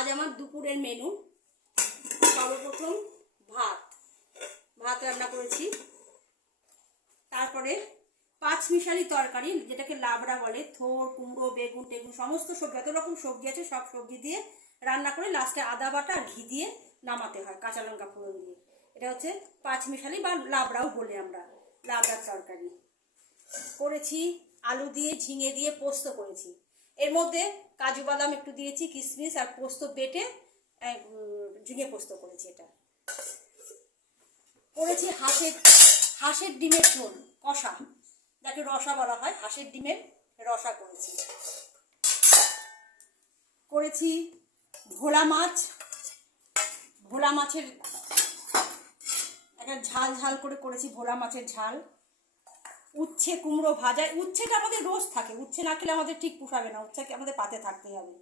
আজ আমার দুপুরের মেনু সর্বপ্রথম ভাত রান্না করেছি। তারপরে পাঁচমিশালি তরকারি, যেটাকে লাবড়া বলে, থোড়, কুমড়ো, বেগুন টেগুন সমস্ত সবজি, যত রকম সবজি আছে সব সবজি দিয়ে রান্না করে লাস্টে আদা বাটা আর ঘি দিয়ে নামাতে হয়, কাঁচা লঙ্কা ফোড়ন দিয়ে। এটা হচ্ছে পাঁচমিশালি বা লাবড়াও বলে আমরা, লাবড়ার তরকারি করেছি। আলু দিয়ে ঝিঙে দিয়ে পোস্ত করেছি। এর মধ্যে কাজু বাদাম একটু দিয়েছি, কিশমিশ আর পোস্ত বেটে ঝিঙে পোস্ত করেছি। এটা করেছি হাঁসের ডিমের ঝোল, কষা, যাকে রসা বলা হয়, হাঁসের ডিমের রসা করেছি। করেছি ভোলা মাছের একটা ঝাল ঝাল করে করেছি, ভোলা মাছের ঝাল। উচ্ছে কুমড়ো ভাজা, উচ্ছেটা আমাদের রোজ থাকে, উচ্ছে না খেলে আমাদের ঠিক পোষাবে না, উচ্ছেকে আমাদের পাতে থাকতেই হবে।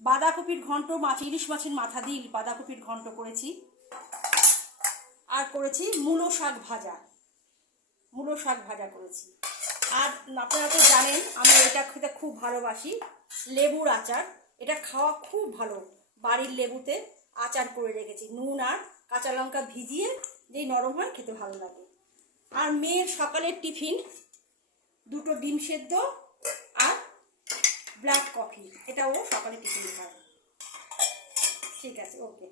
বাঁধাকপির ঘন্ট, ইলিশ মাছের মাথা দিয়ে বাঁধাকপির ঘন্ট করেছি। আর করেছি মূলো শাক ভাজা করেছি। আর আপনারা তো জানেন আমি এটা খেতে খুব ভালোবাসি, লেবুর আচার। এটা খাওয়া খুব ভালো, বাড়ির লেবুতে আচার করে রেখেছি, নুন আর কাঁচা লঙ্কা ভিজিয়ে, যেই নরম হয় খেতে ভালো লাগে। আর মেয়ের সকালের টিফিন দুটো ডিম সেদ্ধ আর ব্ল্যাক কফি, এটাও সকালে টিফিন খাবে। ঠিক আছে, ওকে।